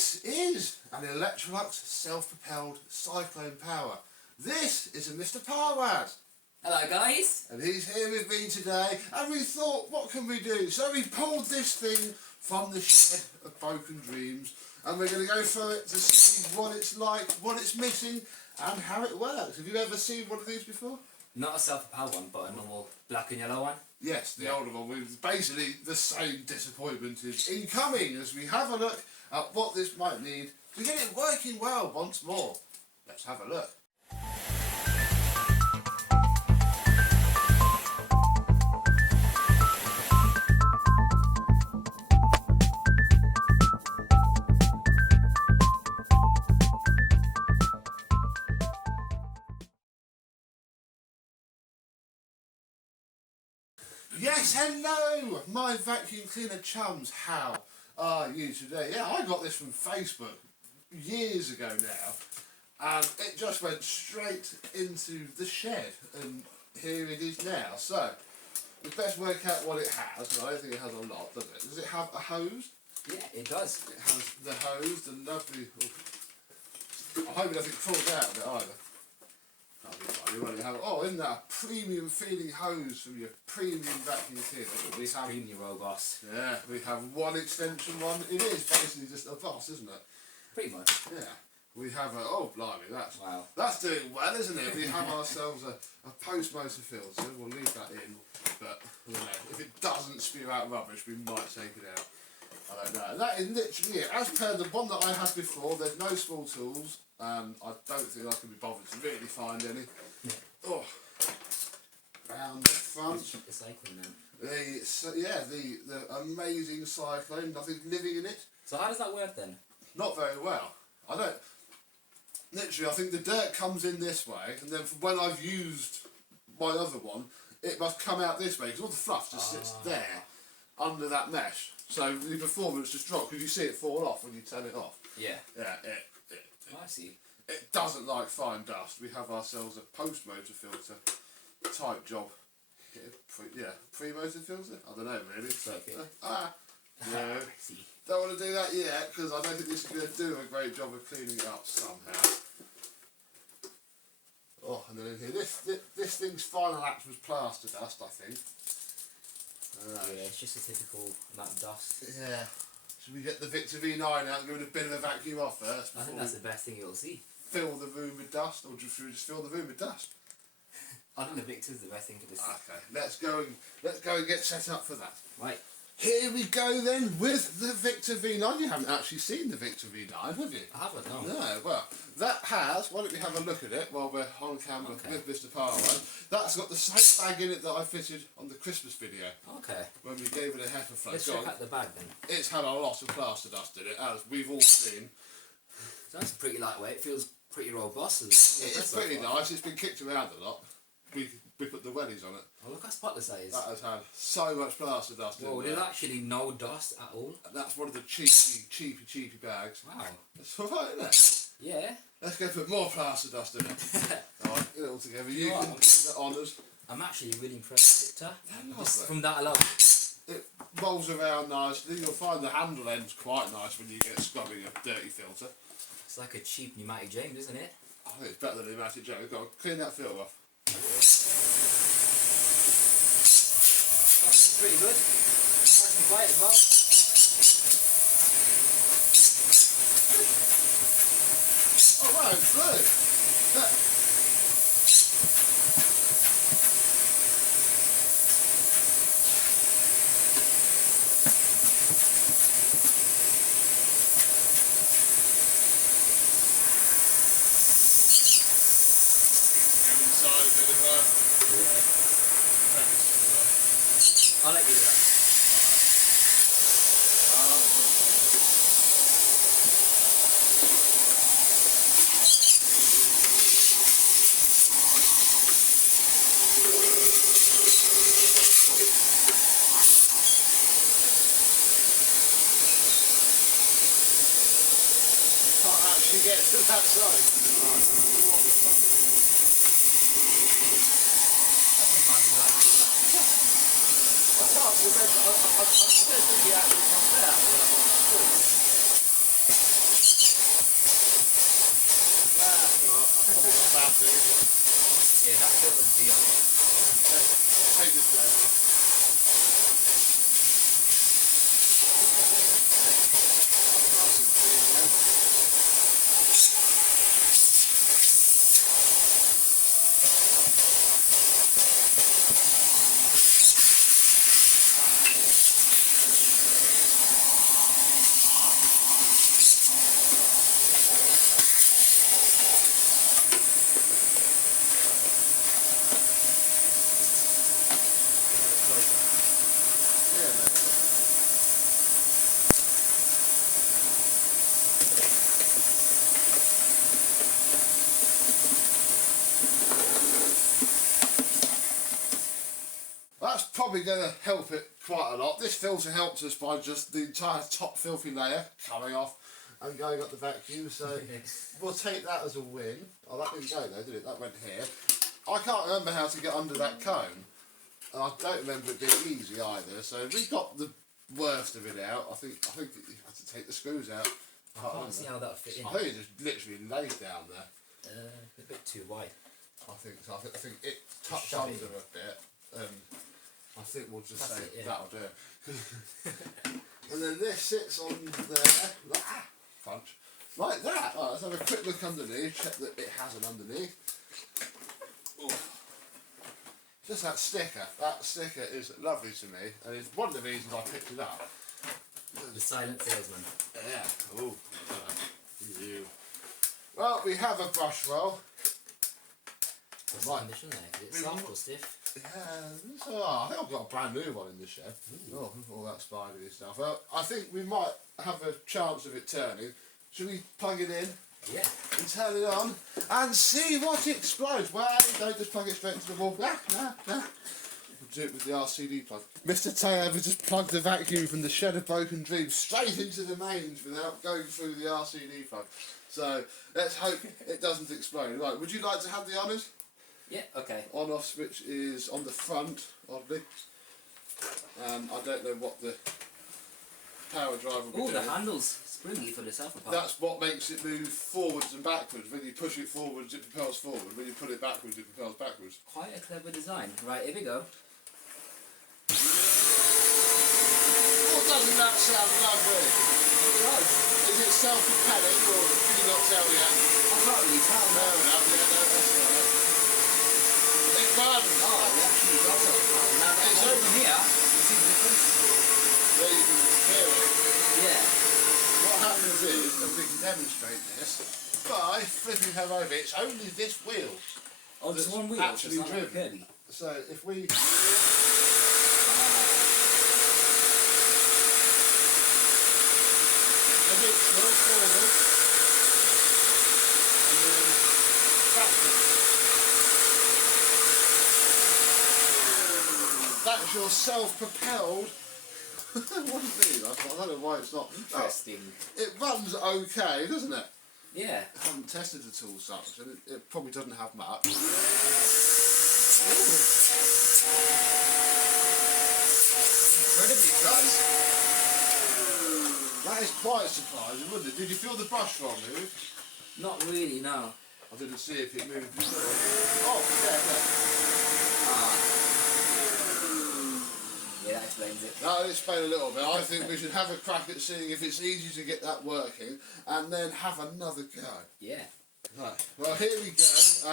This is an Electrolux self-propelled cyclone power. This is a Mr. Parwaz. Hello guys. And he's here with me today, and we thought, what can we do? So we pulled this thing from the shed of broken dreams, and we're going to go through it to see what it's like, what it's missing, and how it works. Have you ever seen one of these before? Not a self-propelled one, but a normal black and yellow one. Yes, the older one with basically the same disappointment is incoming as we have a look at what this might need to get it working well once more. Let's have a look. Yes, hello, my vacuum cleaner chums. How are you today? Yeah, I got this from Facebook years ago now, and it just went straight into the shed, and here it is now. So, we best work out what it has, and I don't think it has a lot, does it? Does it have a hose? Yeah, it does. It has the hose, the lovely... I hope nothing falls out of it either. Oh, isn't that a premium feeling hose from your premium vacuum cleaner? We have premium robust. Yeah, we have one extension one. It is basically just a boss, isn't it? Pretty much. Yeah. We have a, oh blimey, wow. That's doing well, isn't it? We have ourselves a post motor filter. We'll leave that in, but you know, if it doesn't spew out rubbish, we might take it out. I don't know. And that is literally it. As per the one that I had before, there's no small tools. I don't think I can be bothered to really find any. Yeah. Oh, round the front. The cyclone then. The amazing cyclone. Nothing living in it. So how does that work then? Not very well. I don't. Literally, I think the dirt comes in this way, and then from when I've used my other one, it must come out this way because all the fluff just sits there under that mesh. So the performance just drops because you see it fall off when you turn it off. Yeah. Yeah. I see. It doesn't like fine dust. We have ourselves a post motor filter type job. Pre-motor filter? I don't know really. No. Don't want to do that yet because I don't think this is going to do a great job of cleaning it up somehow. Oh, and then in here, this thing's final act was plaster dust, I think. Yeah, it's just a typical amount of dust. Yeah. Should we get the Victor V9 out and give it a bit of a vacuum off first? I think that's the best thing you'll see. Fill the room with dust, or should we just fill the room with dust? I think the Victor's the best thing for this. Okay, let's go and get set up for that. Right. Here we go then with the Victor V9. You haven't actually seen the Victor V9, have you? I haven't, no. No, well, that has, why don't we have a look at it while we're on camera with Mr. Parwaz. That's got the same bag in it that I fitted on the Christmas video. Okay. When we gave it a heifer float. Let's check out the bag then. It's had a lot of plaster dust in it, as we've all seen. So that's pretty lightweight. It feels pretty robust. It's pretty nice. It's been kicked around a lot. We put the wellies on it. Oh, look how spotless that is. That has had so much plaster dust in it. Well, there's actually no dust at all. And that's one of the cheapy bags. Wow. That's alright, isn't it? Yeah. Let's go put more plaster dust in it. Alright, get it all together. You can do the honours. I'm actually really impressed with it. Just from that alone. It rolls around nicely. You'll find the handle end's quite nice when you get scrubbing a dirty filter. It's like a cheap pneumatic James, isn't it? I think it's better than the pneumatic James. We've got to clean that filter off. That's pretty good. Nice and quiet as well. Oh wow, it's good. I'll let you do that. Can't actually get to that side. I don't think he actually comes out. Probably not a bad thing, is it? Yeah, that filter's beyond it. Let's take this layer off. Nice and clean again. Yeah, no. That's probably going to help it quite a lot. This filter helps us by just the entire top filthy layer coming off and going up the vacuum, so we'll take that as a win. Oh, that didn't go though, did it? That went here. I can't remember how to get under that cone. And I don't remember it being easy either, so we got the worst of it out. I think you have to take the screws out. I can't see how that'll fit in. I think it just literally laid down there. A bit too wide. I think so. I think it tucked under a bit. I think we'll just say that'll do it. And then this sits on there, punch, like that. Right, let's have a quick look underneath, check that it has an underneath. Ooh. Just that sticker. That sticker is lovely to me, and it's one of the reasons I picked it up. The silent salesman. Yeah. Ooh. You. Well, we have a brush roll. What's the condition there? Is it soft or stiff? Yeah, it's alright. I think I've got a brand new one in the shed. Oh, all that spidery stuff. Well, I think we might have a chance of it turning. Should we plug it in? Yeah. And turn it on and see what explodes. Well, don't just plug it straight into the wall. We'll do it with the RCD plug. Mr. Tayyab has just plugged the vacuum from the shed of broken dreams straight into the mains without going through the RCD plug. So let's hope it doesn't explode. Right, would you like to have the honours? Yeah, okay. On-off switch is on the front, oddly. I don't know what the power driver will be doing. The handle's springy for the self part. That's what makes it move forwards and backwards. When you push it forwards, it propels forward. When you put it backwards, it propels backwards. Quite a clever design. Right, here we go. Oh, doesn't that sound lovely? It does. Is it self-propelling or can you not tell yet? I can't really tell. No, no, that's alright. It runs. Oh, it actually does have a power. Now that it's over here, you see the difference? There you can hear it. Yeah. What happens is, and we can demonstrate this, by flipping her over, it's only this wheel. Oh, it's one wheel, actually so it's not driven. like So if we... A bit more forward, and then backwards. That's your self-propelled. What is it? I don't know why it's not. Interesting. Oh, it runs okay, doesn't it? Yeah. I haven't tested the tool such, and it probably doesn't have much. Incredibly close. That is quite surprising, wasn't it? Did you feel the brush roll move? Not really, no. I didn't see if it moved before. Oh, Yeah, that explains it. that'll explain a little bit. I think we should have a crack at seeing if it's easy to get that working, and then have another go. Yeah. Right, well here we go,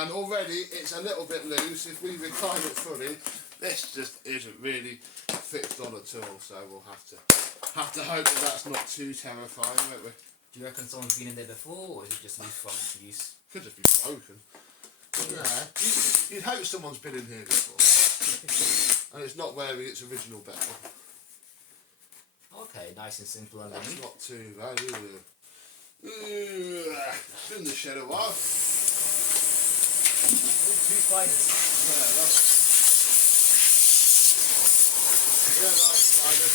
and already it's a little bit loose. If we recline it fully, this just isn't really fixed on at all, so we'll have to hope that that's not too terrifying, won't we? Do you reckon someone's been in there before, or is it just loose from use? Could just be broken. Yeah, you'd hope someone's been in here before. And it's not wearing its original bell. Okay, nice and simple That's underneath. not too bad, is it? It's been in the shed a while. Oh, 2 spiders. Yeah, nice spider.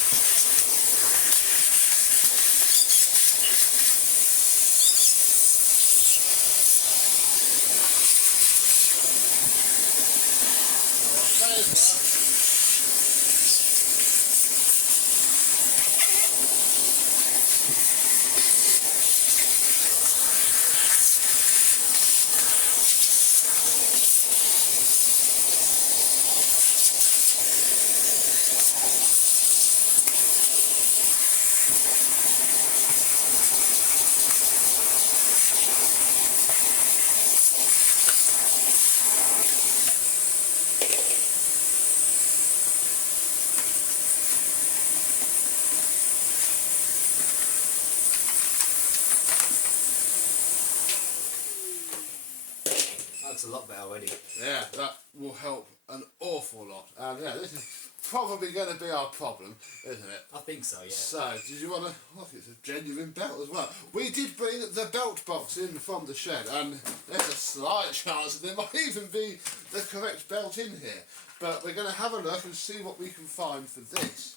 That's a lot better already. Yeah, that will help an awful lot. And yeah, this is probably going to be our problem, isn't it? I think so, yeah. So, did you want to... Look, it's a genuine belt as well. We did bring the belt box in from the shed, and there's a slight chance that there might even be the correct belt in here. But we're going to have a look and see what we can find for this.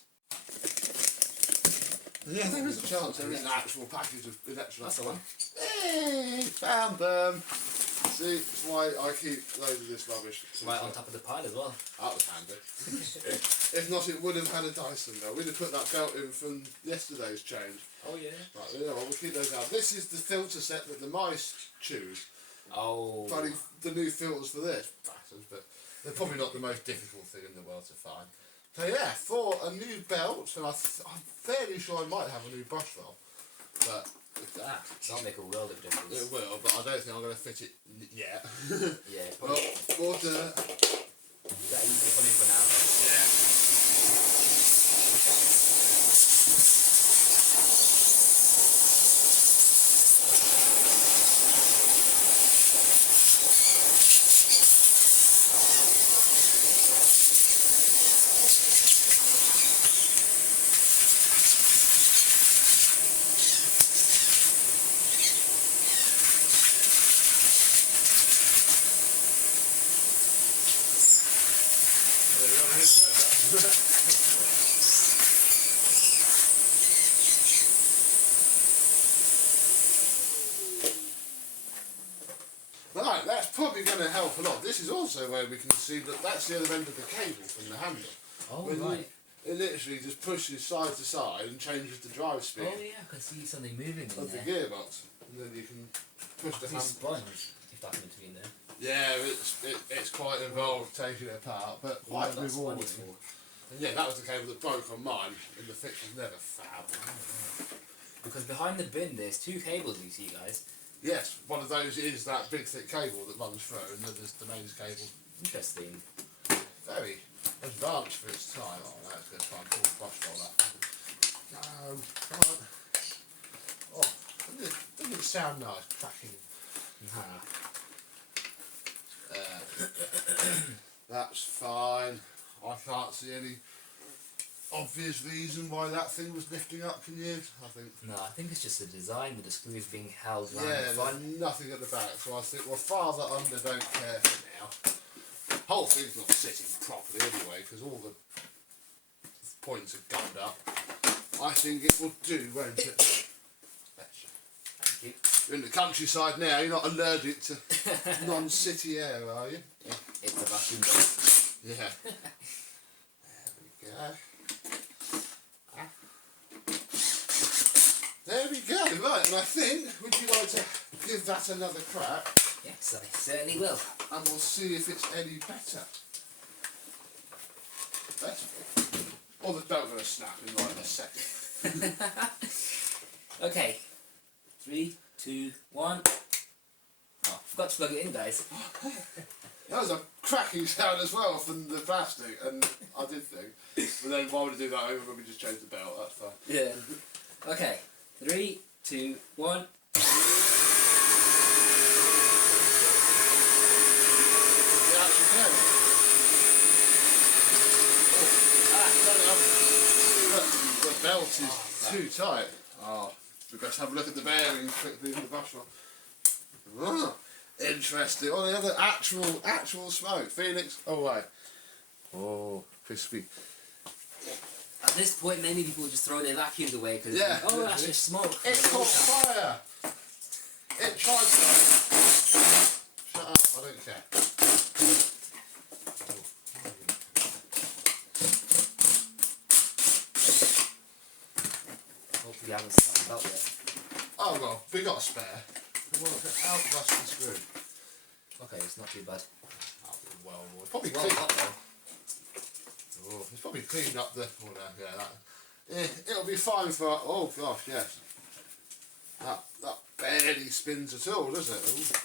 Yeah, there is a chance there is an actual package of Electrolux. That's the one. Hey, found them. See, that's why I keep loads of this rubbish. Right on top of the pile as well. That was handy. If not, it would have had a Dyson though. We'd have put that belt in from yesterday's change. Oh yeah. Right, yeah, well, we'll keep those out. This is the filter set that the mice choose. Oh. Finding the new filters for this, bastards, but they're probably not the most difficult thing in the world to find. So yeah, for a new belt, and I'm fairly sure I might have a new brush roll, but That'll make a world of difference. it will, but I don't think I'm going to fit it yet. Yeah, Well, probably. we'll do it. That easy for me for now. Yeah. Right, that's probably going to help a lot. This is also where we can see that that's the other end of the cable from the handle. Oh, When right. It literally just pushes side to side and changes the drive speed Oh yeah, I can see something moving in of the there. gearbox. And then you can push the See handle. sponge, if that's meant to be in there. Yeah, it's quite involved taking it apart, but quite What that sponge rewarding. is for. And yeah, that was the cable that broke on mine, and the fix was never fab. Because behind the bin there's two cables you see, guys. Yes, one of those is that big thick cable that runs through, and then there's the mains cable. Interesting. Very advanced for its time. Oh, that's going to try and pull the brush roll up. No, come on. Oh, doesn't it sound nice, cracking? Nah. That's fine. I can't see any obvious reason why that thing was lifting up, can you? I think. No, I think it's just the design with the screws being held round Yeah, the front. there's nothing at the back, so I think, well, farther under, don't care for now. The whole thing's not sitting properly anyway, because all the points are gummed up. I think it will do, won't it? Thank you. You're in the countryside now, you're not allergic to non-city air, are you? It's a vacuum box. Yeah. There we go. There we go, right, and I think, would you like to give that another crack? Yes, I certainly will. And we'll see if it's any better. Better. Or the belt going to snap in like a second. Okay. 3, 2, 1. Oh, forgot to plug it in, guys. That was a cracking sound as well from the plastic, and I did think. But then why would I do that over when we just changed the belt? That's fine. Yeah. Okay. 3, 2, 1. You actually can. Look, the belt is too tight. Oh, we best have a look at the bearings quickly in the brush roll. Oh, interesting. Oh, the other actual smoke. Phoenix, away. Oh, crispy. At this point, many people just throw their vacuums away because Yeah, oh, that's just smoke. It caught fire. It tried to. Shut up, I don't care. Hopefully, you haven't started out yet. Oh well, we got a spare. Well, how rust the screw? Okay, it's not too bad. Well, probably Well cleaned hot up. though. Oh, it's probably cleaned up the. Oh no, yeah, that. It'll be fine for. Oh gosh, yes. That barely spins at all, does it? Ooh.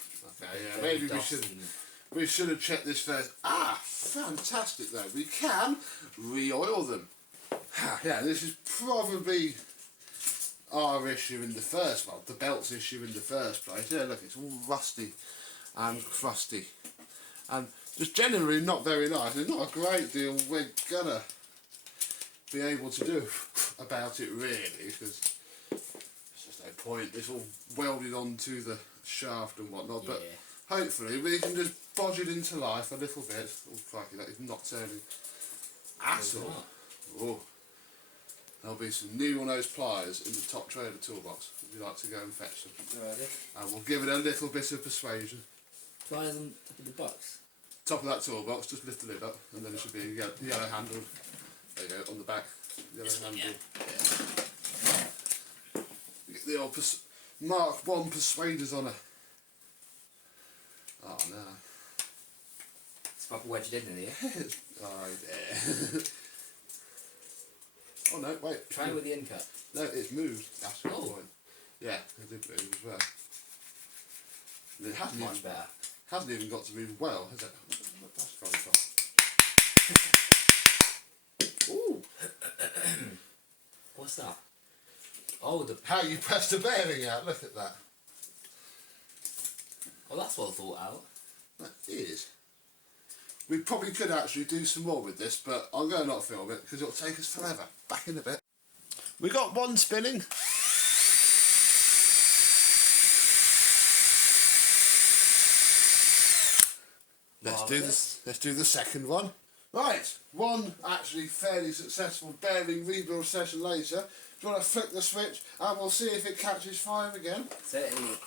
Okay, yeah, maybe we should have checked this first. Ah, fantastic though. We can re-oil them. Yeah, this is probably our issue in the first. Well, the belt's issue in the first place. Yeah, look, it's all rusty and crusty. And just generally not very nice. There's not a great deal we're gonna be able to do about it really, because there's just no point. It's all welded onto the shaft and whatnot, but hopefully we can just bodge it into life a little bit. Oh crikey, that is not turning at all. Oh, there'll be some needle nose pliers in the top tray of the toolbox. Would you like to go and fetch them? Alright. And we'll give it a little bit of persuasion. Pliers on top of the box. Top of that toolbox, just lift the lid up, and then it should be yellow handled. There you go, on the back. Yellow handled. Get the old Mark 1 persuaders on her. Oh no. It's proper wedged in here. Oh there. Oh no, wait. Try it with the end cut. No, it's moved. That's the Oh. point. Yeah, it did move as well. And it hasn't Much better. Hasn't even got to move well, has it? That's very fun. Ooh. What's that? Oh, the. How you pressed the bearing out, look at that. Oh, that's well thought out. That is. We probably could actually do some more with this, but I'm going to not film it because it'll take us forever. Back in a bit. We got one spinning. Let's do the second one. Right, one actually fairly successful bearing rebuild session later. Do you want to flick the switch and we'll see if it catches fire again? Certainly.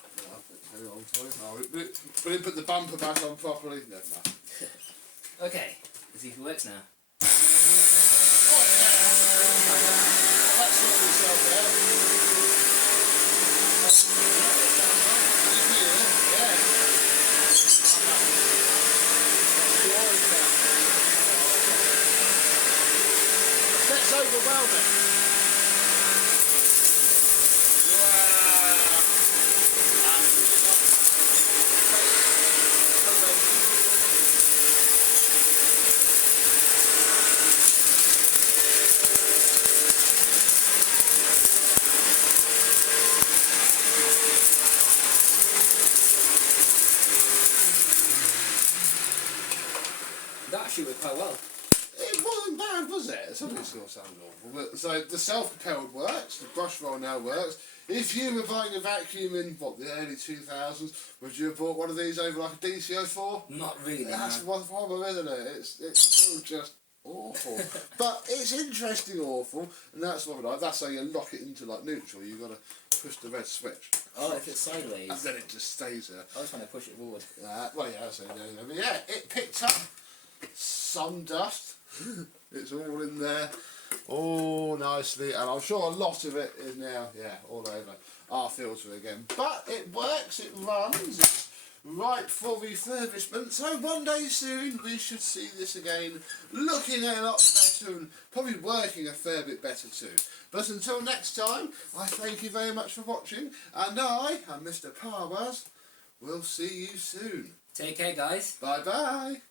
Oh, we didn't put the bumper back on properly. No, no. Okay, let's see if it works now. That's what we said there. Let's overwhelm it. That actually worked quite well. It wasn't bad, was it? Something still sounds awful. But, so the self-propelled works, the brush roll now works. If you were buying a vacuum in, what, the early 2000s, would you have bought one of these over like a DC-04? Not really. That's No. one problem, isn't it? It's still just awful. But it's interesting awful, and that's what I like. That's how you lock it into like neutral. You've got to push the red switch. Oh, if it's sideways. And then it just stays there. I was trying to push it forward. Well, yeah, so no. But yeah, it picked up some dust. It's all in there, all nicely, and I'm sure a lot of it is now, yeah, all over our filter again. But it works, it runs, it's ripe for refurbishment, so one day soon we should see this again, looking a lot better and probably working a fair bit better too. But until next time, I thank you very much for watching, and I and Mr. Parwaz will see you soon. Take care, guys. Bye bye.